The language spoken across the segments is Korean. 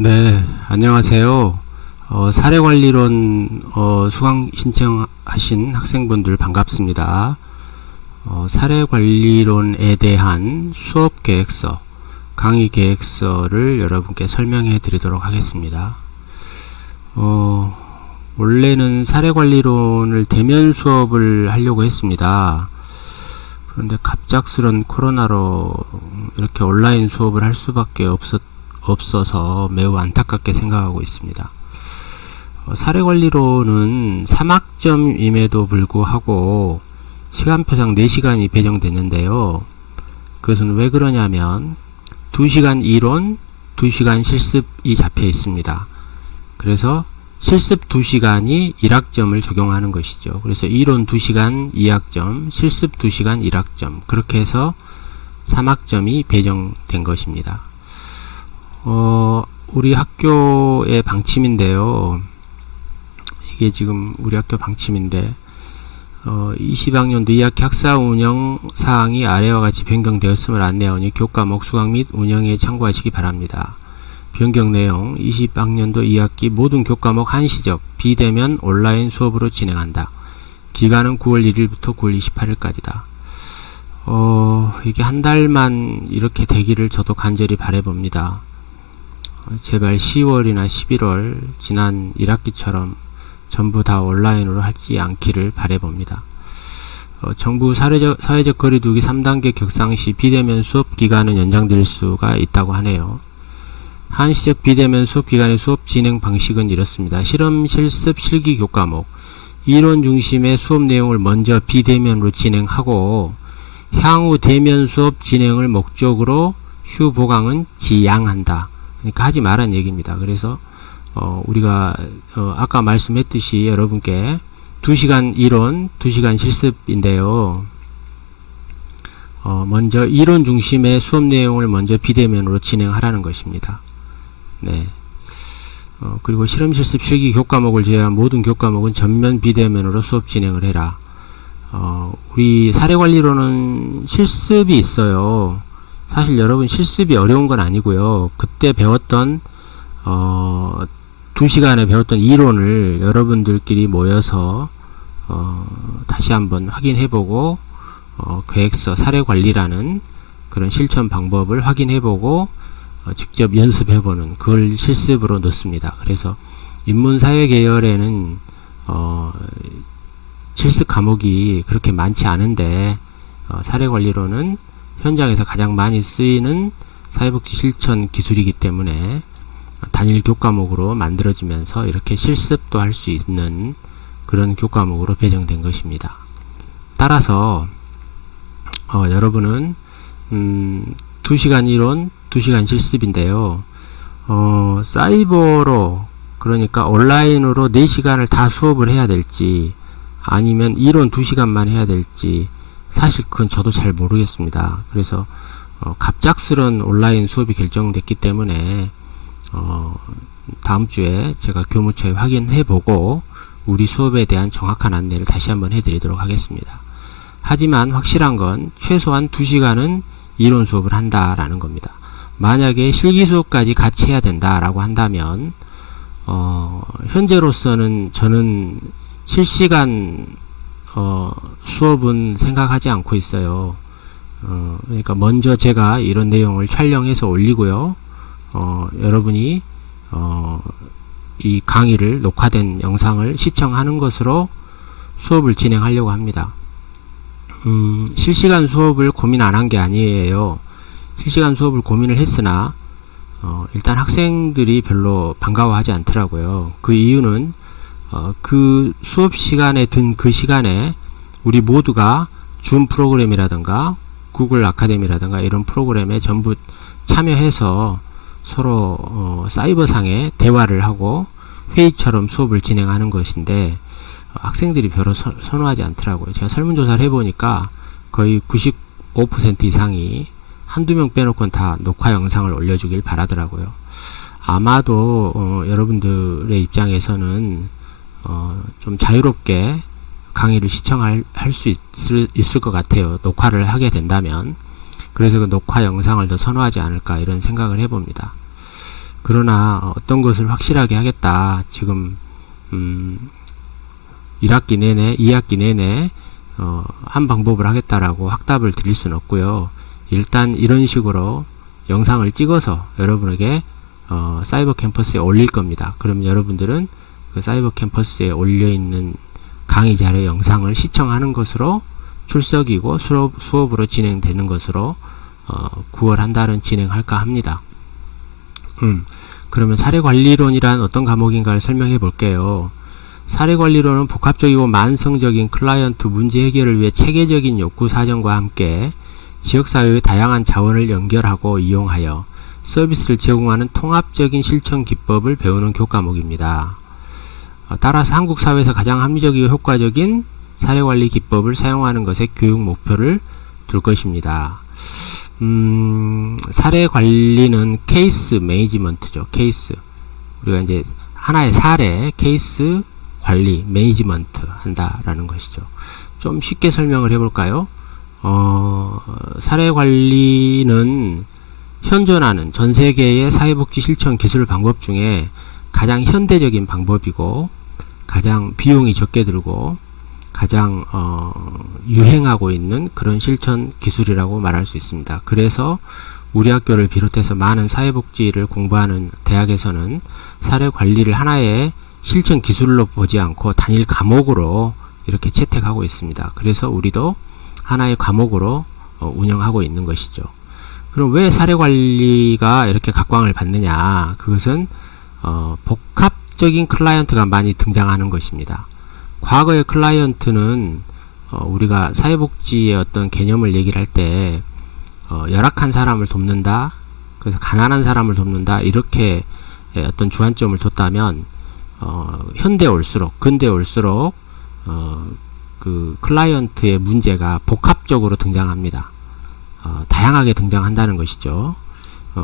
네, 안녕하세요. 사례관리론 수강 신청하신 학생분들 반갑습니다. 사례관리론에 대한 수업 계획서, 강의 계획서를 여러분께 설명해 드리도록 하겠습니다. 원래는 사례관리론을 대면 수업을 하려고 했습니다. 그런데 갑작스런 코로나로 이렇게 온라인 수업을 할 수밖에 없어서 매우 안타깝게 생각하고 있습니다. 사례관리로는 3학점임에도 불구하고 시간표상 4시간이 배정됐는데요. 그것은 왜 그러냐면 2시간 이론, 2시간 실습이 잡혀 있습니다. 그래서 실습 2시간이 1학점을 적용하는 것이죠. 그래서 이론 2시간 2학점, 실습 2시간 1학점, 그렇게 해서 3학점이 배정된 것입니다. 우리 학교의 방침인데요. 이게 지금 우리 학교 방침인데 20학년도 2학기 학사 운영 사항이 아래와 같이 변경되었음을 안내하오니 교과목 수강 및 운영에 참고하시기 바랍니다. 변경 내용: 20학년도 2학기 모든 교과목 한시적 비대면 온라인 수업으로 진행한다. 기간은 9월 1일부터 9월 28일까지다. 이게 한 달만 이렇게 되기를 저도 간절히 바라봅니다. 제발 10월이나 11월 지난 1학기처럼 전부 다 온라인으로 하지 않기를 바라봅니다. 정부 사회적 거리두기 3단계 격상 시 비대면 수업 기간은 연장될 수가 있다고 하네요. 한시적 비대면 수업 기간의 수업 진행 방식은 이렇습니다. 실험, 실습, 실기 교과목, 이론 중심의 수업 내용을 먼저 비대면으로 진행하고 향후 대면 수업 진행을 목적으로 휴 보강은 지양한다. 그러니까 하지 말란 얘기입니다. 그래서 우리가 아까 말씀했듯이 여러분께 2시간 이론, 2시간 실습인데요. 먼저 이론 중심의 수업 내용을 먼저 비대면으로 진행하라는 것입니다. 네. 그리고 실험, 실습, 실기 교과목을 제외한 모든 교과목은 전면 비대면으로 수업 진행을 해라. 우리 사례관리로는 실습이 있어요. 사실 여러분 실습이 어려운 건 아니고요. 그때 배웠던 2시간에 배웠던 이론을 여러분들끼리 모여서 다시 한번 확인해보고 계획서 사례관리라는 그런 실천 방법을 확인해보고 직접 연습해보는, 그걸 실습으로 넣습니다. 그래서 인문사회 계열에는 실습 과목이 그렇게 많지 않은데 사례관리로는 현장에서 가장 많이 쓰이는 사회복지 실천 기술이기 때문에 단일 교과목으로 만들어지면서 이렇게 실습도 할 수 있는 그런 교과목으로 배정된 것입니다. 따라서 여러분은 2시간 이론, 2시간 실습인데요. 사이버로, 그러니까 온라인으로 4시간을 다 수업을 해야 될지 아니면 이론 2시간만 해야 될지 사실 그건 저도 잘 모르겠습니다. 그래서 갑작스런 온라인 수업이 결정됐기 때문에 다음 주에 제가 교무처에 확인해보고 우리 수업에 대한 정확한 안내를 다시 한번 해드리도록 하겠습니다. 하지만 확실한 건 최소한 2시간은 이론 수업을 한다라는 겁니다. 만약에 실기 수업까지 같이 해야 된다라고 한다면 현재로서는 저는 실시간 수업은 생각하지 않고 있어요. 그러니까 먼저 제가 이런 내용을 촬영해서 올리고요. 여러분이 이 강의를 녹화된 영상을 시청하는 것으로 수업을 진행하려고 합니다. 실시간 수업을 고민 안 한 게 아니에요. 실시간 수업을 고민을 했으나 일단 학생들이 별로 반가워하지 않더라고요. 그 이유는 그 수업 시간에 든 그 시간에 우리 모두가 줌 프로그램이라든가 구글 아카데미라든가 이런 프로그램에 전부 참여해서 서로 사이버상에 대화를 하고 회의처럼 수업을 진행하는 것인데 학생들이 별로 선호하지 않더라고요. 제가 설문조사를 해보니까 거의 95% 이상이 한두 명 빼놓고는 다 녹화 영상을 올려주길 바라더라고요. 아마도 여러분들의 입장에서는 좀 자유롭게 강의를 시청할 수 있을 것 같아요. 녹화를 하게 된다면. 그래서 그 녹화 영상을 더 선호하지 않을까 이런 생각을 해봅니다. 그러나 어떤 것을 확실하게 하겠다. 지금 1학기 내내, 2학기 내내 한 방법을 하겠다라고 확답을 드릴 수는 없고요. 일단 이런 식으로 영상을 찍어서 여러분에게 사이버 캠퍼스에 올릴 겁니다. 그럼 여러분들은 그 사이버 캠퍼스에 올려있는 강의 자료 영상을 시청하는 것으로 출석이고 수업으로 진행되는 것으로 9월 한 달은 진행할까 합니다. 그러면 사례관리론이란 어떤 과목인가를 설명해 볼게요. 사례관리론은 복합적이고 만성적인 클라이언트 문제 해결을 위해 체계적인 욕구 사정과 함께 지역사회의 다양한 자원을 연결하고 이용하여 서비스를 제공하는 통합적인 실천 기법을 배우는 교과목입니다. 따라서 한국 사회에서 가장 합리적이고 효과적인 사례관리 기법을 사용하는 것에 교육 목표를 둘 것입니다. 사례관리는 케이스 매니지먼트죠. 케이스. 우리가 이제 하나의 사례, 케이스 관리, 매니지먼트 한다라는 것이죠. 좀 쉽게 설명을 해볼까요? 사례관리는 현존하는 전세계의 사회복지 실천 기술 방법 중에 가장 현대적인 방법이고 가장 비용이 적게 들고 가장 유행하고 있는 그런 실천 기술이라고 말할 수 있습니다. 그래서 우리 학교를 비롯해서 많은 사회복지를 공부하는 대학에서는 사례관리를 하나의 실천 기술로 보지 않고 단일 과목으로 이렇게 채택하고 있습니다. 그래서 우리도 하나의 과목으로 운영하고 있는 것이죠. 그럼 왜 사례관리가 이렇게 각광을 받느냐? 그것은 복합적인 클라이언트가 많이 등장하는 것입니다. 과거의 클라이언트는 우리가 사회복지의 어떤 개념을 얘기를 할 때 열악한 사람을 돕는다, 그래서 가난한 사람을 돕는다, 이렇게 어떤 주안점을 뒀다면 현대에 올수록, 근대에 올수록 그 클라이언트의 문제가 복합적으로 등장합니다. 다양하게 등장한다는 것이죠.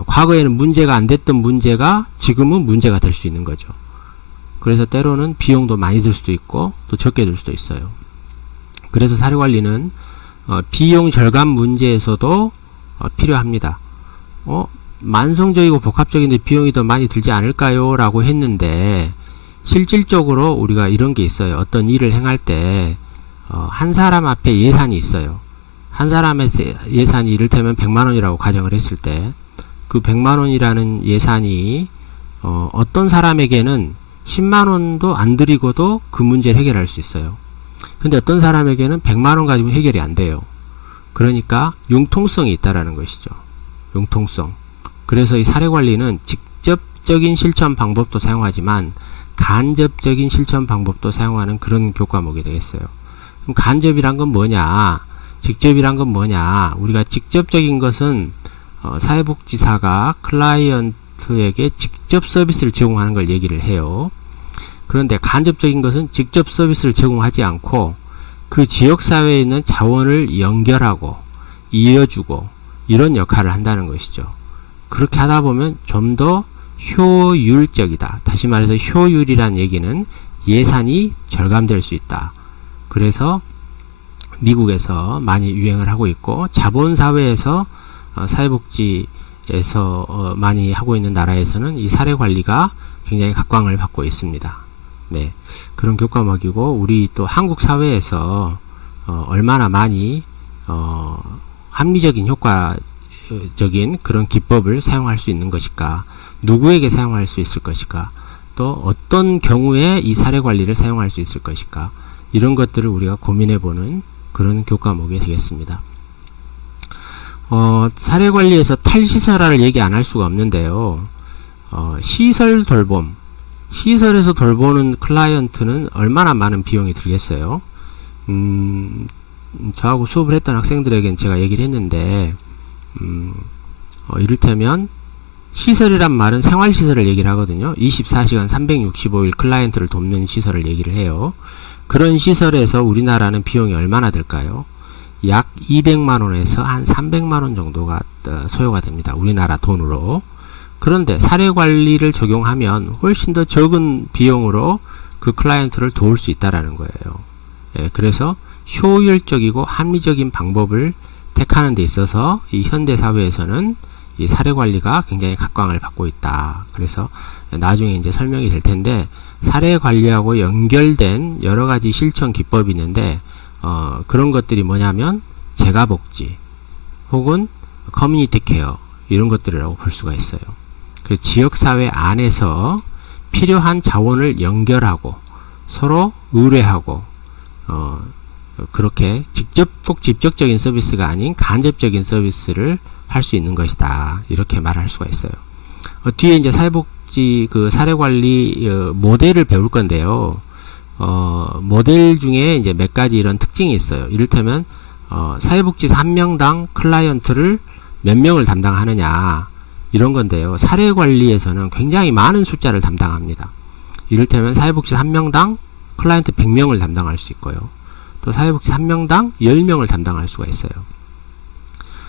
과거에는 문제가 안 됐던 문제가 지금은 문제가 될 수 있는 거죠. 그래서 때로는 비용도 많이 들 수도 있고 또 적게 들 수도 있어요. 그래서 사례관리는 비용 절감 문제에서도 필요합니다. 만성적이고 복합적인데 비용이 더 많이 들지 않을까요? 라고 했는데 실질적으로 우리가 이런 게 있어요. 어떤 일을 행할 때 한 사람 앞에 예산이 있어요. 한 사람의 예산이 이를테면 100만원이라고 가정을 했을 때 그 100만원이라는 예산이 어떤 사람에게는 10만원도 안 들이고도 그 문제를 해결할 수 있어요. 근데 어떤 사람에게는 100만원 가지고 해결이 안 돼요. 그러니까 융통성이 있다라는 것이죠. 융통성. 그래서 이 사례관리는 직접적인 실천 방법도 사용하지만 간접적인 실천 방법도 사용하는 그런 교과목이 되겠어요. 그럼 간접이란 건 뭐냐? 직접이란 건 뭐냐? 우리가 직접적인 것은 사회복지사가 클라이언트에게 직접 서비스를 제공하는 걸 얘기를 해요. 그런데 간접적인 것은 직접 서비스를 제공하지 않고 그 지역사회에 있는 자원을 연결하고 이어주고 이런 역할을 한다는 것이죠. 그렇게 하다 보면 좀 더 효율적이다. 다시 말해서 효율이란 얘기는 예산이 절감될 수 있다. 그래서 미국에서 많이 유행을 하고 있고 자본사회에서 사회복지에서 많이 하고 있는 나라에서는 이 사례관리가 굉장히 각광을 받고 있습니다. 네, 그런 교과목이고 우리 또 한국 사회에서 얼마나 많이 합리적인 효과적인 그런 기법을 사용할 수 있는 것일까, 누구에게 사용할 수 있을 것일까, 또 어떤 경우에 이 사례관리를 사용할 수 있을 것일까, 이런 것들을 우리가 고민해보는 그런 교과목이 되겠습니다. 사례관리에서 탈시설화를 얘기 안 할 수가 없는데요. 시설 돌봄, 시설에서 돌보는 클라이언트는 얼마나 많은 비용이 들겠어요? 저하고 수업을 했던 학생들에겐 제가 얘기를 했는데 이를테면 시설이란 말은 생활시설을 얘기를 하거든요. 24시간 365일 클라이언트를 돕는 시설을 얘기를 해요. 그런 시설에서 우리나라는 비용이 얼마나 들까요? 약 200만원에서 한 300만원 정도가 소요가 됩니다. 우리나라 돈으로. 그런데 사례관리를 적용하면 훨씬 더 적은 비용으로 그 클라이언트를 도울 수 있다라는 거예요. 예, 그래서 효율적이고 합리적인 방법을 택하는 데 있어서 이 현대사회에서는 이 사례 관리가 굉장히 각광을 받고 있다. 그래서 나중에 이제 설명이 될 텐데, 사례 관리하고 연결된 여러 가지 실천 기법이 있는데, 그런 것들이 뭐냐면 재가복지 혹은 커뮤니티 케어, 이런 것들이라고 볼 수가 있어요. 그래서 지역사회 안에서 필요한 자원을 연결하고 서로 의뢰하고, 그렇게 꼭 직접적인 서비스가 아닌 간접적인 서비스를 할 수 있는 것이다. 이렇게 말할 수가 있어요. 뒤에 이제 사회복지 그 사례관리 모델을 배울 건데요. 모델 중에 이제 몇 가지 이런 특징이 있어요. 이를테면 사회복지사 한 명당 클라이언트를 몇 명을 담당하느냐, 이런 건데요. 사례관리에서는 굉장히 많은 숫자를 담당합니다. 이를테면 사회복지사 한 명당 클라이언트 100명을 담당할 수 있고요. 또 사회복지사 한 명당 10명을 담당할 수가 있어요.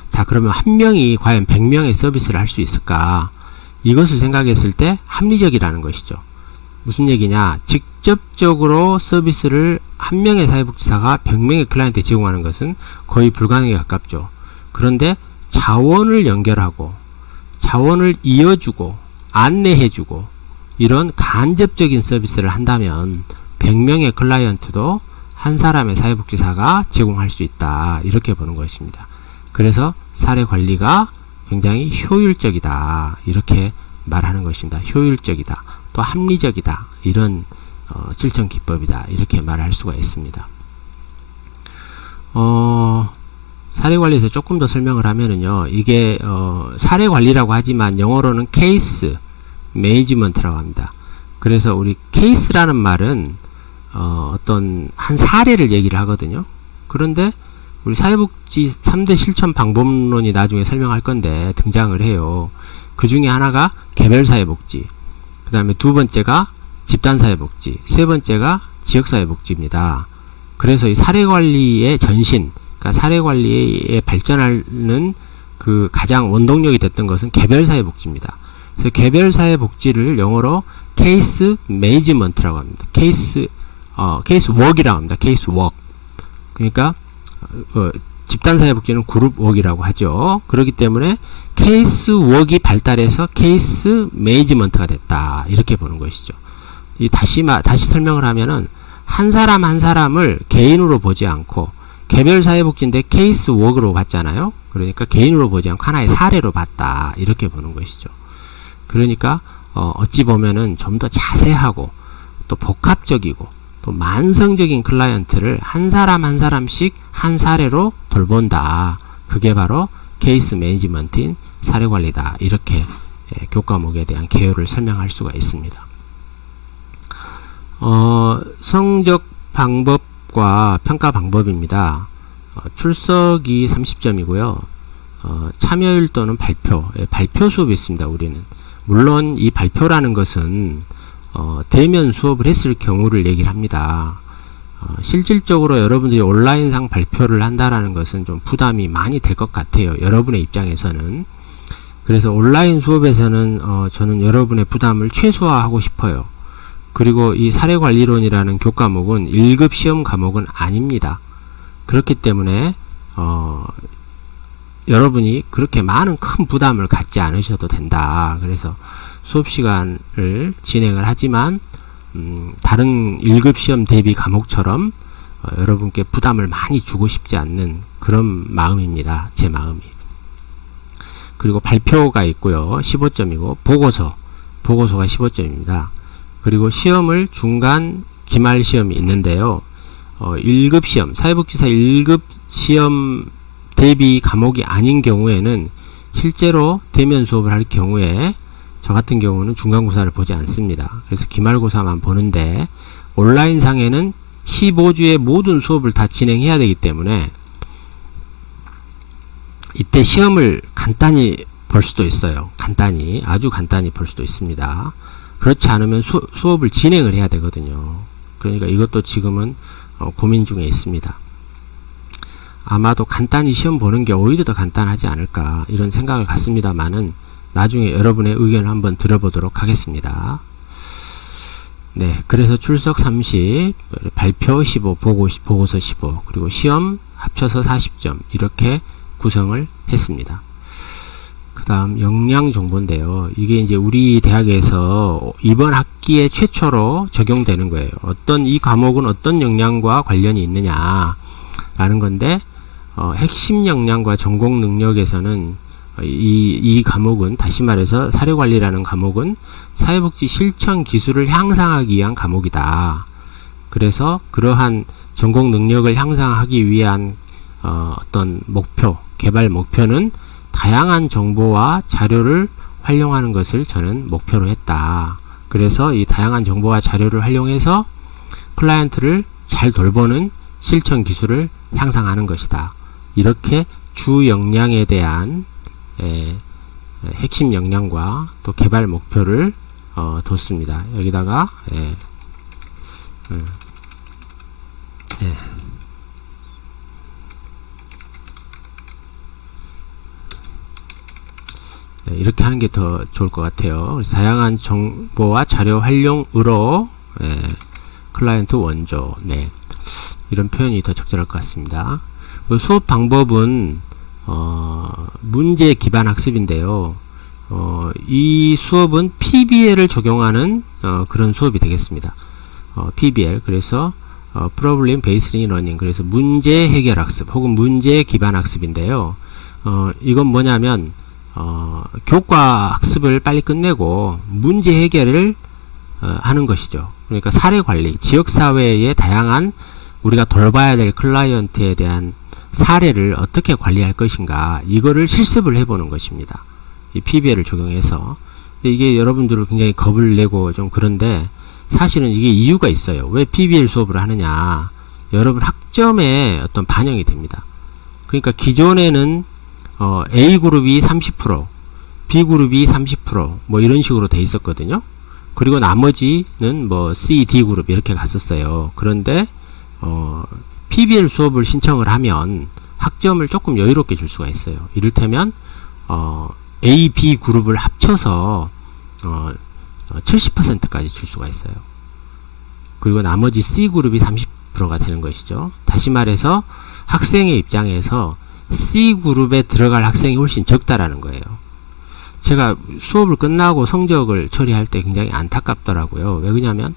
자, 그러면 한 명이 과연 100명의 서비스를 할 수 있을까? 이것을 생각했을 때 합리적이라는 것이죠. 무슨 얘기냐? 직접적으로 서비스를 한 명의 사회복지사가 100명의 클라이언트에 제공하는 것은 거의 불가능에 가깝죠. 그런데 자원을 연결하고 자원을 이어주고 안내해주고 이런 간접적인 서비스를 한다면 100명의 클라이언트도 한 사람의 사회복지사가 제공할 수 있다. 이렇게 보는 것입니다. 그래서 사례관리가 굉장히 효율적이다. 이렇게 말하는 것입니다. 효율적이다. 또 합리적이다. 이런 실천 기법이다. 이렇게 말할 수가 있습니다. 사례관리에서 조금 더 설명을 하면은요. 이게 사례관리라고 하지만 영어로는 케이스 매니지먼트라고 합니다. 그래서 우리 케이스라는 말은 어떤 한 사례를 얘기를 하거든요. 그런데 우리 사회복지 3대 실천 방법론이 나중에 설명할 건데 등장을 해요. 그 중에 하나가 개별사회복지, 그 다음에 두 번째가 집단사회복지, 세 번째가 지역사회복지입니다. 그래서 이 사례관리의 전신, 그러니까 사례관리에 발전하는 그 가장 원동력이 됐던 것은 개별사회복지입니다. 그래서 개별사회복지를 영어로 케이스 매니지먼트라고 합니다. 케이스 워크이라고 합니다. 케이스 워크. 그러니까 집단사회복지는 그룹 워크이라고 하죠. 그렇기 때문에 케이스 워크이 발달해서 케이스 매니지먼트가 됐다. 이렇게 보는 것이죠. 다시 설명을 하면은 한 사람 한 사람을 개인으로 보지 않고 개별사회복지인데 케이스 워크로 봤잖아요. 그러니까 개인으로 보지 않고 하나의 사례로 봤다. 이렇게 보는 것이죠. 그러니까 어찌 보면은 좀 더 자세하고 또 복합적이고 또 만성적인 클라이언트를 한 사람 한 사람씩 한 사례로 돌본다. 그게 바로 케이스 매니지먼트인 사례관리다. 이렇게 교과목에 대한 개요를 설명할 수가 있습니다. 성적 방법과 평가 방법입니다. 출석이 30점이고요. 참여율 또는 발표 수업이 있습니다. 우리는 물론 이 발표라는 것은 대면 수업을 했을 경우를 얘기를 합니다. 실질적으로 여러분들이 온라인상 발표를 한다라는 것은 좀 부담이 많이 될 것 같아요. 여러분의 입장에서는. 그래서 온라인 수업에서는 저는 여러분의 부담을 최소화하고 싶어요. 그리고 이 사례관리론이라는 교과목은 1급 시험 과목은 아닙니다. 그렇기 때문에 여러분이 그렇게 많은 큰 부담을 갖지 않으셔도 된다. 그래서 수업 시간을 진행을 하지만 다른 1급 시험 대비 과목처럼 여러분께 부담을 많이 주고 싶지 않는 그런 마음입니다. 제 마음이. 그리고 발표가 있고요. 15점이고 보고서가 15점입니다. 그리고 시험을 중간 기말 시험이 있는데요. 1급 시험, 사회복지사 1급 시험 대비 과목이 아닌 경우에는 실제로 대면 수업을 할 경우에 저 같은 경우는 중간고사를 보지 않습니다. 그래서 기말고사만 보는데 온라인 상에는 15주의 모든 수업을 다 진행해야 되기 때문에 이때 시험을 간단히 볼 수도 있어요. 아주 간단히 볼 수도 있습니다. 그렇지 않으면 수업을 진행을 해야 되거든요. 그러니까 이것도 지금은 고민 중에 있습니다. 아마도 간단히 시험 보는 게 오히려 더 간단하지 않을까 이런 생각을 갖습니다만은 나중에 여러분의 의견을 한번 들어보도록 하겠습니다. 네, 그래서 출석 30, 발표 15, 보고서 15, 그리고 시험 합쳐서 40점 이렇게 구성을 했습니다. 그 다음 역량 정보인데요. 이게 이제 우리 대학에서 이번 학기에 최초로 적용되는 거예요. 이 과목은 어떤 역량과 관련이 있느냐 라는 건데, 핵심 역량과 전공 능력에서는 이 과목은, 다시 말해서 사례관리라는 과목은 사회복지 실천 기술을 향상하기 위한 과목이다. 그래서 그러한 전공 능력을 향상하기 위한 어떤 목표, 개발 목표는 다양한 정보와 자료를 활용하는 것을 저는 목표로 했다. 그래서 이 다양한 정보와 자료를 활용해서 클라이언트를 잘 돌보는 실천 기술을 향상하는 것이다. 이렇게 주 역량에 대한 핵심 역량과 또 개발 목표를 뒀습니다. 여기다가 이렇게 하는 게 더 좋을 것 같아요. 다양한 정보와 자료 활용으로 클라이언트 원조, 이런 표현이 더 적절할 것 같습니다. 수업 방법은 문제 기반 학습인데요. 이 수업은 PBL을 적용하는 그런 수업이 되겠습니다. PBL, 그래서 Problem Based Learning, 그래서 문제 해결 학습 혹은 문제 기반 학습인데요. 이건 뭐냐면 교과 학습을 빨리 끝내고 문제 해결을 하는 것이죠. 그러니까 사례 관리, 지역사회의 다양한 우리가 돌봐야 될 클라이언트에 대한 사례를 어떻게 관리할 것인가, 이거를 실습을 해보는 것입니다. 이 PBL을 적용해서. 근데 이게 여러분들을 굉장히 겁을 내고 좀 그런데, 사실은 이게 이유가 있어요. 왜 PBL 수업을 하느냐, 여러분 학점에 어떤 반영이 됩니다. 그러니까 기존에는 A그룹이 30%, B그룹이 30%, 뭐 이런 식으로 돼 있었거든요. 그리고 나머지는 뭐 C, D그룹 이렇게 갔었어요. 그런데 PBL 수업을 신청을 하면 학점을 조금 여유롭게 줄 수가 있어요. 이를테면 A, B 그룹을 합쳐서 70%까지 줄 수가 있어요. 그리고 나머지 C 그룹이 30%가 되는 것이죠. 다시 말해서 학생의 입장에서 C 그룹에 들어갈 학생이 훨씬 적다라는 거예요. 제가 수업을 끝나고 성적을 처리할 때 굉장히 안타깝더라고요. 왜 그러냐면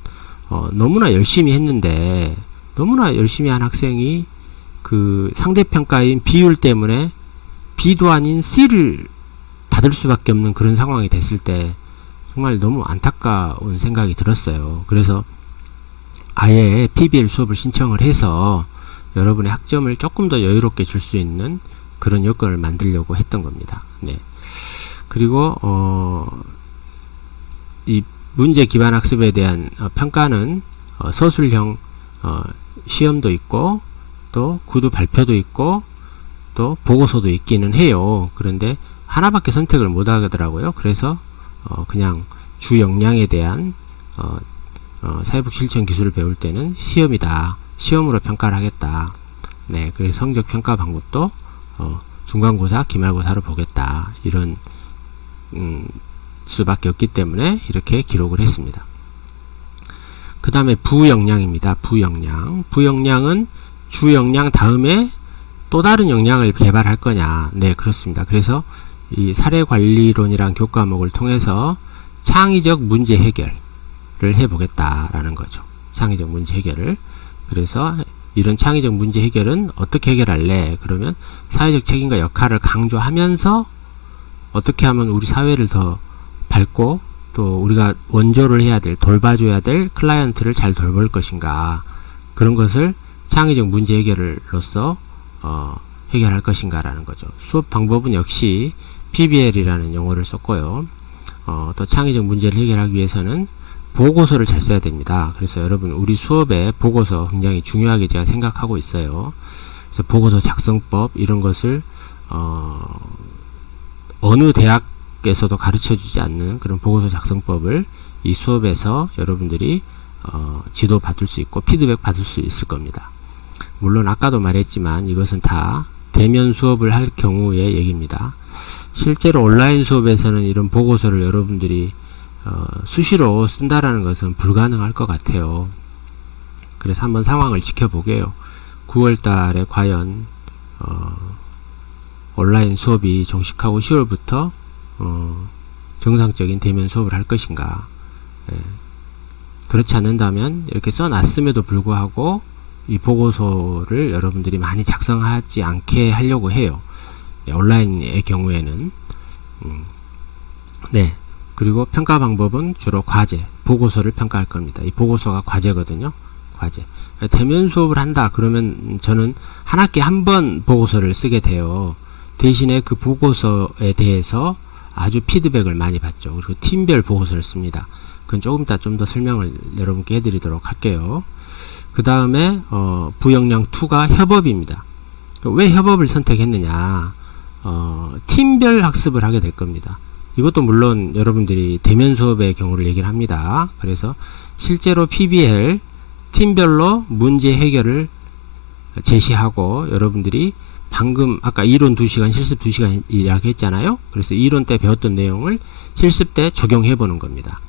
너무나 열심히 했는데, 너무나 열심히 한 학생이 그 상대평가인 B율 때문에 B도 아닌 C를 받을 수밖에 없는 그런 상황이 됐을 때 정말 너무 안타까운 생각이 들었어요. 그래서 아예 PBL 수업을 신청을 해서 여러분의 학점을 조금 더 여유롭게 줄 수 있는 그런 여건을 만들려고 했던 겁니다. 그리고 이 문제 기반 학습에 대한 평가는 서술형 시험도 있고, 또 구두 발표도 있고, 또 보고서도 있기는 해요. 그런데 하나밖에 선택을 못 하더라고요. 그래서 그냥 주 역량에 대한 사회복 실천 기술을 배울 때는 시험이다, 시험으로 평가를 하겠다. 그래서 성적 평가 방법도 중간고사, 기말고사로 보겠다, 이런 수밖에 없기 때문에 이렇게 기록을 했습니다. 그 다음에 부역량입니다. 부역량은 주 역량 다음에 또 다른 역량을 개발할 거냐. 그렇습니다. 그래서 이 사례관리론이란 교과목을 통해서 창의적 문제 해결을 해보겠다라는 거죠. 창의적 문제 해결을. 그래서 이런 창의적 문제 해결은 어떻게 해결할래? 그러면 사회적 책임과 역할을 강조하면서 어떻게 하면 우리 사회를 더 밝고, 또 우리가 원조를 해야 될, 돌봐줘야 될 클라이언트를 잘 돌볼 것인가, 그런 것을 창의적 문제 해결로서 해결할 것인가 라는 거죠. 수업 방법은 역시 PBL이라는 용어를 썼고요. 또 창의적 문제를 해결하기 위해서는 보고서를 잘 써야 됩니다. 그래서 여러분, 우리 수업에 보고서 굉장히 중요하게 제가 생각하고 있어요. 그래서 보고서 작성법, 이런 것을 어느 대학에서도 가르쳐주지 않는 그런 보고서 작성법을 이 수업에서 여러분들이 지도 받을 수 있고 피드백 받을 수 있을 겁니다. 물론 아까도 말했지만 이것은 다 대면 수업을 할 경우의 얘기입니다. 실제로 온라인 수업에서는 이런 보고서를 여러분들이 수시로 쓴다라는 것은 불가능할 것 같아요. 그래서 한번 상황을 지켜보게요. 9월달에 과연 온라인 수업이 종식하고 10월부터 정상적인 대면 수업을 할 것인가. 예. 그렇지 않는다면 이렇게 써놨음에도 불구하고 이 보고서를 여러분들이 많이 작성하지 않게 하려고 해요. 예, 온라인의 경우에는. 네. 그리고 평가 방법은 주로 과제, 보고서를 평가할 겁니다. 이 보고서가 과제거든요. 과제. 대면 수업을 한다 그러면 저는 한 학기에 한 번 보고서를 쓰게 돼요. 대신에 그 보고서에 대해서 아주 피드백을 많이 받죠. 그리고 팀별 보고서를 씁니다. 그건 조금 이따 좀 더 설명을 여러분께 해드리도록 할게요. 그 다음에 부역량 2가 협업입니다. 왜 협업을 선택했느냐. 팀별 학습을 하게 될 겁니다. 이것도 물론 여러분들이 대면 수업의 경우를 얘기를 합니다. 그래서 실제로 PBL 팀별로 문제 해결을 제시하고 여러분들이 방금 아까 이론 2시간 실습 2시간 이야기했잖아요. 그래서 이론 때 배웠던 내용을 실습 때 적용해 보는 겁니다.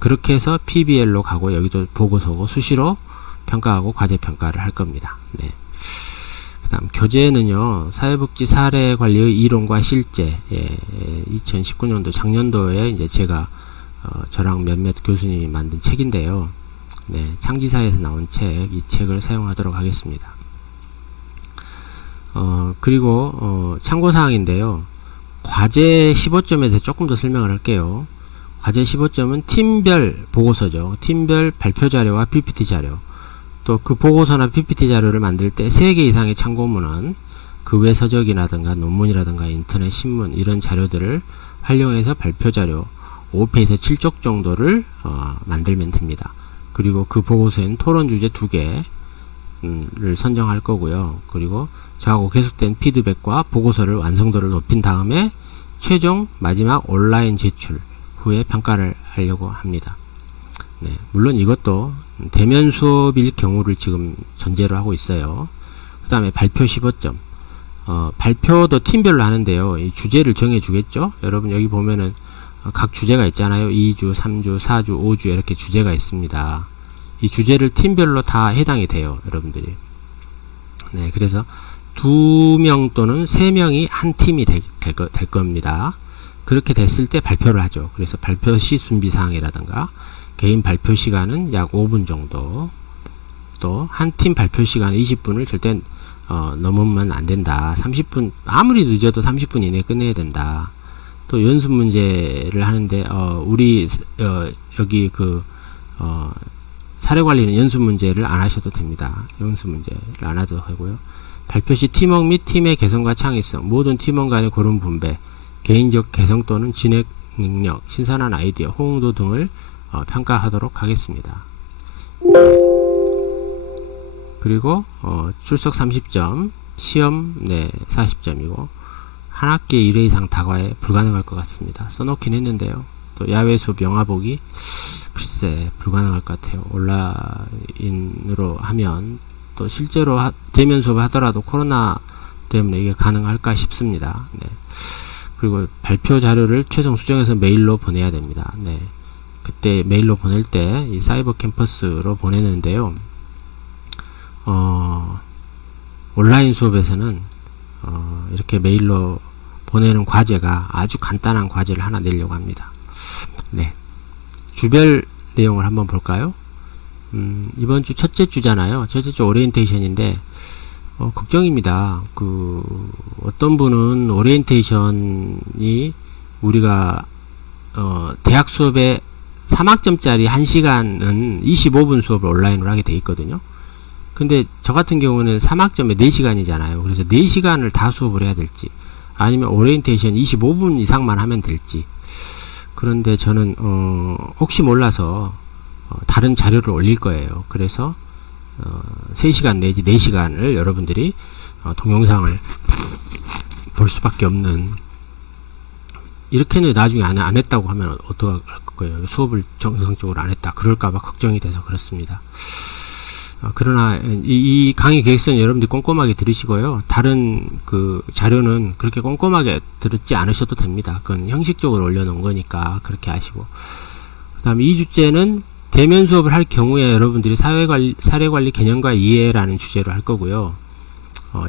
그렇게 해서 PBL로 가고 여기도 보고서고 수시로 평가하고 과제 평가를 할 겁니다. 네. 그 다음 교재는요, 사회복지 사례관리의 이론과 실제, 2019년도 작년도에 이제 제가 저랑 몇몇 교수님이 만든 책인데요. 네, 창지사에서 나온 책, 이 책을 사용하도록 하겠습니다. 그리고 참고사항인데요, 과제 15점에 대해서 조금 더 설명을 할게요. 과제 15점은 팀별 보고서죠. 팀별 발표 자료와 PPT 자료. 또 그 보고서나 PPT 자료를 만들 때 3개 이상의 참고문은 그 외 서적이라든가 논문이라든가 인터넷 신문 이런 자료들을 활용해서 발표 자료 5페에서 7쪽 정도를 만들면 됩니다. 그리고 그 보고서에는 토론 주제 2개를 선정할 거고요. 그리고 저하고 계속된 피드백과 보고서를 완성도를 높인 다음에 최종 마지막 온라인 제출 후에 평가를 하려고 합니다. 네, 물론 이것도 대면 수업일 경우를 지금 전제로 하고 있어요. 그 다음에 발표 15점. 발표도 팀별로 하는데요. 이 주제를 정해 주겠죠. 여러분 여기 보면은 각 주제가 있잖아요. 2주, 3주, 4주, 5주 이렇게 주제가 있습니다. 이 주제를 팀별로 다 해당이 돼요. 여러분들이. 네, 그래서 2명 또는 3명이 한 팀이 될 겁니다. 그렇게 됐을 때 발표를 하죠. 그래서 발표 시 준비사항이라든가 개인 발표 시간은 약 5분 정도, 또 한 팀 발표 시간 20분을 절대 넘으면 안 된다. 30분, 아무리 늦어도 30분 이내에 끝내야 된다. 또 연습 문제를 하는데 우리 여기 그 사례관리는 연습 문제를 안 하셔도 됩니다. 연습 문제를 안 해도 하고요. 발표 시 팀워크 및 팀의 개성과 창의성, 모든 팀원 간의 고른 분배, 개인적 개성 또는 진행 능력, 신선한 아이디어, 호응도 등을 평가하도록 하겠습니다. 그리고 출석 30점, 시험 40점이고 한 학기에 1회 이상 다과에 불가능할 것 같습니다. 써놓긴 했는데요. 또 야외 수업 영화 보기 글쎄 불가능할 것 같아요. 온라인으로 하면 또 실제로 대면 수업을 하더라도 코로나 때문에 이게 가능할까 싶습니다. 네. 그리고 발표 자료를 최종 수정해서 메일로 보내야 됩니다. 네. 그때 메일로 보낼 때 이 사이버 캠퍼스로 보내는데요. 온라인 수업에서는 이렇게 메일로 보내는 과제가 아주 간단한 과제를 하나 내려고 합니다. 네. 주별 내용을 한번 볼까요? 이번 주 첫째 주잖아요. 첫째 주 오리엔테이션인데 걱정입니다. 어떤 분은 오리엔테이션이 우리가 대학 수업에 3학점짜리 1시간은 25분 수업을 온라인으로 하게 돼 있거든요. 근데 저 같은 경우는 3학점에 4시간이잖아요. 그래서 4시간을 다 수업을 해야 될지, 아니면 오리엔테이션 25분 이상만 하면 될지. 그런데 저는 혹시 몰라서 다른 자료를 올릴 거예요. 그래서 3시간 내지 4시간을 여러분들이 동영상을 볼 수밖에 없는, 이렇게는 나중에 안 했다고 하면 어떡할 거예요. 수업을 정상적으로 안 했다 그럴까봐 걱정이 돼서 그렇습니다. 그러나 이 강의 계획서는 여러분들이 꼼꼼하게 들으시고요. 다른 그 자료는 그렇게 꼼꼼하게 들었지 않으셔도 됩니다. 그건 형식적으로 올려놓은 거니까 그렇게 하시고, 그 다음에 2주째는 대면 수업을 할 경우에 여러분들이 사례관리 개념과 이해라는 주제로 할 거고요.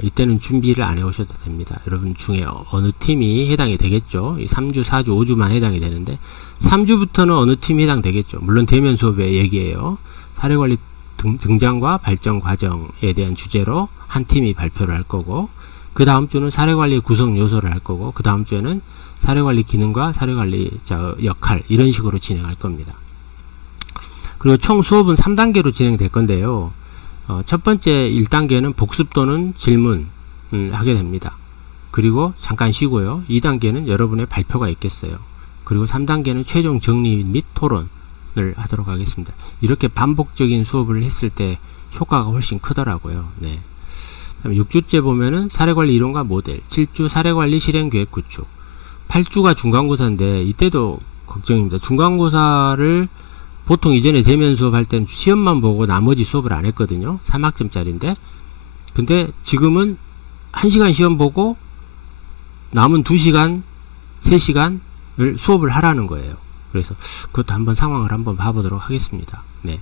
이때는 준비를 안 해오셔도 됩니다. 여러분 중에 어느 팀이 해당이 되겠죠. 이 3주, 4주, 5주만 해당이 되는데 3주부터는 어느 팀이 해당되겠죠. 물론 대면 수업의 얘기예요. 사례관리 등장과 발전 과정에 대한 주제로 한 팀이 발표를 할 거고, 그 다음 주는 사례관리 구성 요소를 할 거고, 그 다음 주에는 사례관리 기능과 사례관리자 역할, 이런 식으로 진행할 겁니다. 그리고 총 수업은 3단계로 진행될 건데요. 첫 번째 1단계는 복습 또는 질문을 하게 됩니다. 그리고 잠깐 쉬고요. 2단계는 여러분의 발표가 있겠어요. 그리고 3단계는 최종 정리 및 토론을 하도록 하겠습니다. 이렇게 반복적인 수업을 했을 때 효과가 훨씬 크더라고요. 네. 6주째 보면은 사례관리 이론과 모델, 7주 사례관리 실행계획 구축, 8주가 중간고사인데 이때도 걱정입니다. 중간고사를 보통 이전에 대면 수업할 때는 시험만 보고 나머지 수업을 안 했거든요. 3학점짜리인데. 근데 지금은 1시간 시험 보고 남은 2시간, 3시간을 수업을 하라는 거예요. 그래서 그것도 한번 상황을 한번 봐보도록 하겠습니다. 네.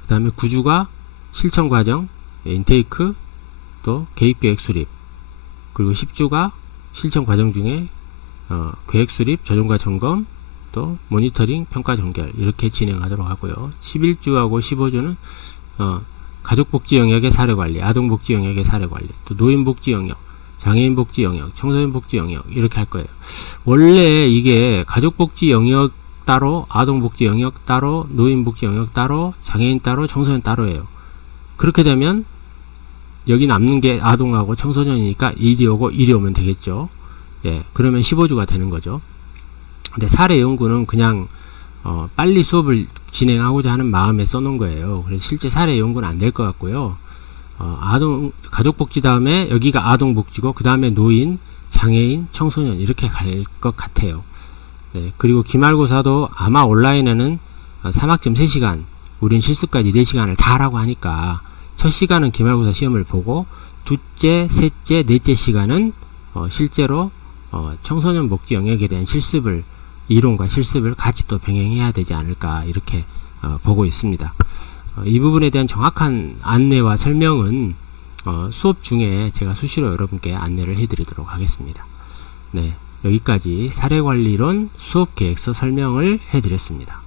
그 다음에 9주가 실천 과정, 인테이크, 또 개입계획 수립, 그리고 10주가 실천 과정 중에 계획 수립, 조정과 점검, 또 모니터링, 평가 종결, 이렇게 진행하도록 하고요. 11주하고 15주는 가족복지 영역의 사례관리, 아동복지 영역의 사례관리, 또 노인복지 영역, 장애인복지 영역, 청소년복지 영역, 이렇게 할 거예요. 원래 이게 가족복지 영역 따로, 아동복지 영역 따로, 노인복지 영역 따로, 장애인 따로, 청소년 따로예요. 그렇게 되면 여기 남는 게 아동하고 청소년이니까 1이 오고 1이 오면 되겠죠. 예, 그러면 15주가 되는 거죠. 근데 사례 연구는 그냥 빨리 수업을 진행하고자 하는 마음에 써놓은 거예요. 그래서 실제 사례 연구는 안 될 것 같고요. 가족복지 다음에 여기가 아동복지고 그 다음에 노인, 장애인, 청소년 이렇게 갈 것 같아요. 네, 그리고 기말고사도 아마 온라인에는 3학점 3시간, 우린 실습까지 4시간을 다 하라고 하니까 첫 시간은 기말고사 시험을 보고 둘째, 셋째, 넷째 시간은 실제로 청소년 복지 영역에 대한 실습을, 이론과 실습을 같이 또 병행해야 되지 않을까, 이렇게 보고 있습니다. 이 부분에 대한 정확한 안내와 설명은 수업 중에 제가 수시로 여러분께 안내를 해드리도록 하겠습니다. 네, 여기까지 사례관리론 수업계획서 설명을 해드렸습니다.